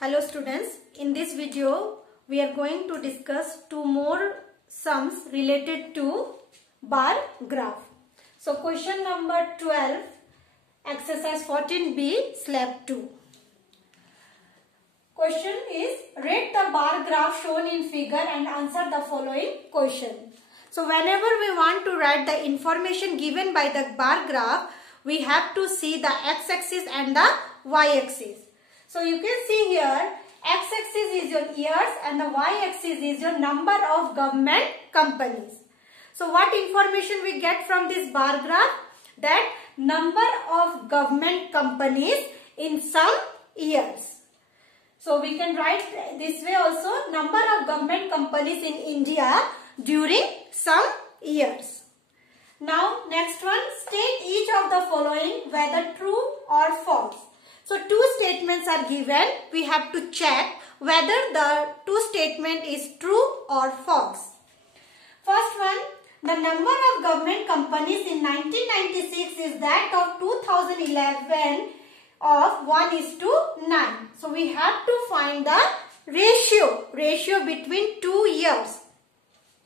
Hello students, in this video we are going to discuss two more sums related to bar graph. So question number 12, exercise 14b, slab 2. Question is, rate the bar graph shown in figure and answer the following question. So whenever we want to write the information given by the bar graph, we have to see the x-axis and the y-axis. So you can see here, x-axis is your years and the y-axis is your number of government companies. So what information we get from this bar graph? That number of government companies in some years. So we can write this way also, number of government companies in India during some years. Now next one, state each of the following whether true or false. So two statements are given. We have to check whether the two statement is true or false. First one, the number of government companies in 1996 is that of 2011 of 1:9. So we have to find the ratio between 2 years.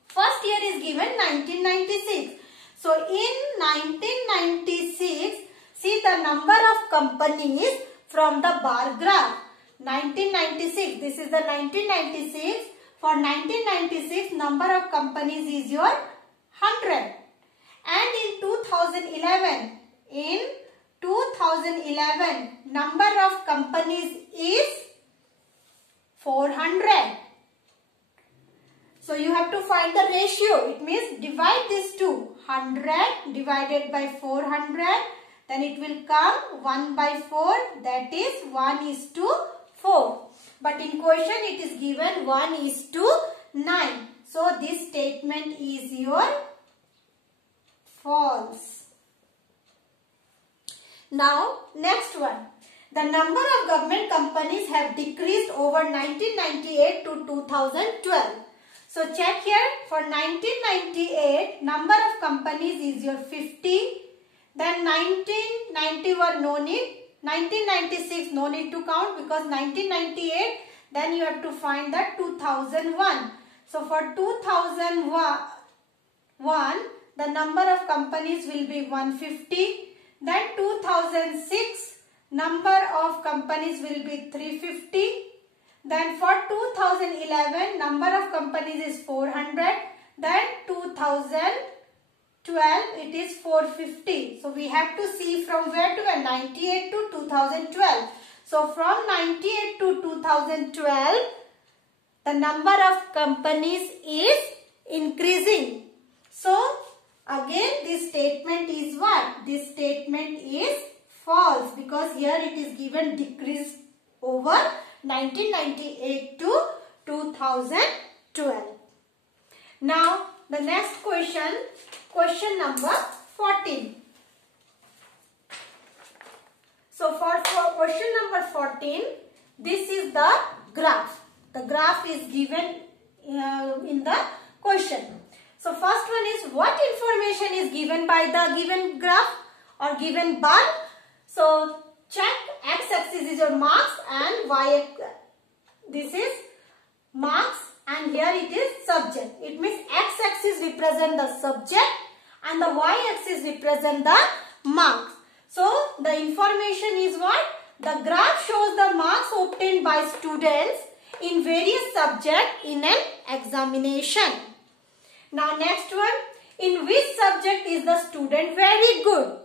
First year is given 1996. So in 1996, see the number of companies from the bar graph. 1996, this is the 1996. For 1996, number of companies is your 100. And in 2011, number of companies is 400. So you have to find the ratio. It means divide these two. 100 divided by 400. Then it will come 1/4, that is 1:4. But in question it is given 1:9. So this statement is your false. Now next one. The number of government companies have decreased over 1998 to 2012. So check here, for 1998 number of companies is your 50. Then 1991 no need, 1996 no need to count because 1998, then you have to find that 2001. So for 2001 the number of companies will be 150. Then 2006 number of companies will be 350. Then for 2011 number of companies is 400. Then 2012 it is 450. So we have to see from where to where, 98 to 2012. So from 98 to 2012 the number of companies is increasing. So again this statement is what? This statement is false because here it is given decrease over 1998 to 2012. Now the next question, question number 14. So for question number 14, this is the graph. The graph is given in the question. So first one is, what information is given by the given graph or given bar? So check, x-axis is your marks and this is marks and here it is subject. It means x-axis represent the subject and the y-axis represent the marks. So the information is what? The graph shows the marks obtained by students in various subjects in an examination. Now next one, in which subject is the student very good?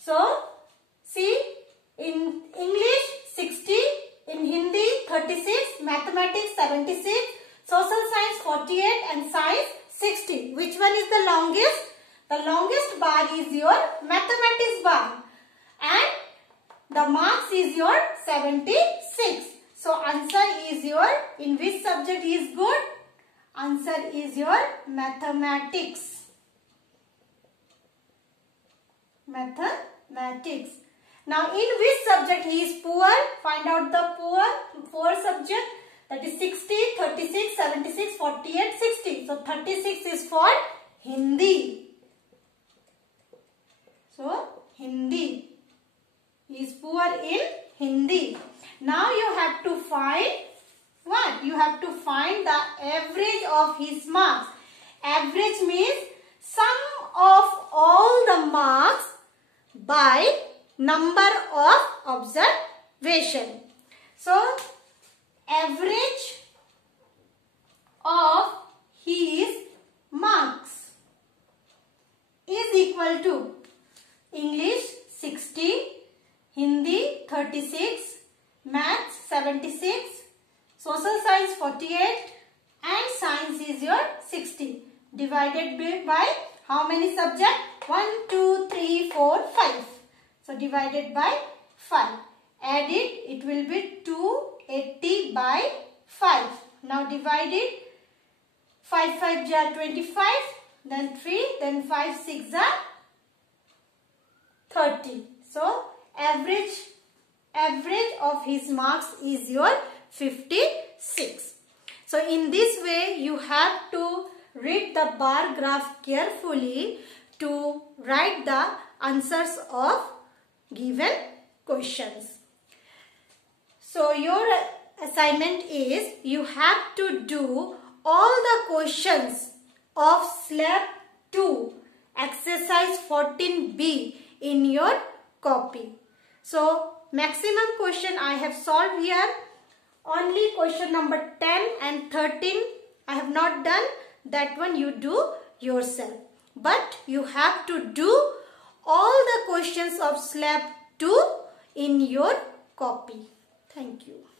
So see, in English 60, in Hindi 36, mathematics 76, social science 48 and science 60. Which one is the longest? The longest bar is your mathematics bar and the marks is your 76. So answer is your, in which subject is good? Answer is your mathematics. Mathematics. Now in which subject he is poor? Find out the poor subject. That is 60, 36, 76, 48, 60. So 36 is for Hindi. So Hindi. He is poor in Hindi. Now you have to find what? You have to find the average of his marks. Average means sum of all the marks by number of observation. So, average of his marks is equal to English 60, Hindi 36, Maths 76, Social Science 48 and Science is your 60. Divided by how many subjects? 1, 2, 3, 4, 5. So divided by 5. Add it, it will be 280 by 5. Now divide it. 5 5 are 25, then 3, then 5 6 are 30. So average of his marks is your 56. So in this way you have to read the bar graph carefully to write the answers of given questions. So your assignment is you have to do all the questions of slab 2 exercise 14b in your copy. So maximum question I have solved here. Only question number 10 and 13 I have not done. That one you do yourself. But you have to do all the questions of slab 2 in your copy. Thank you.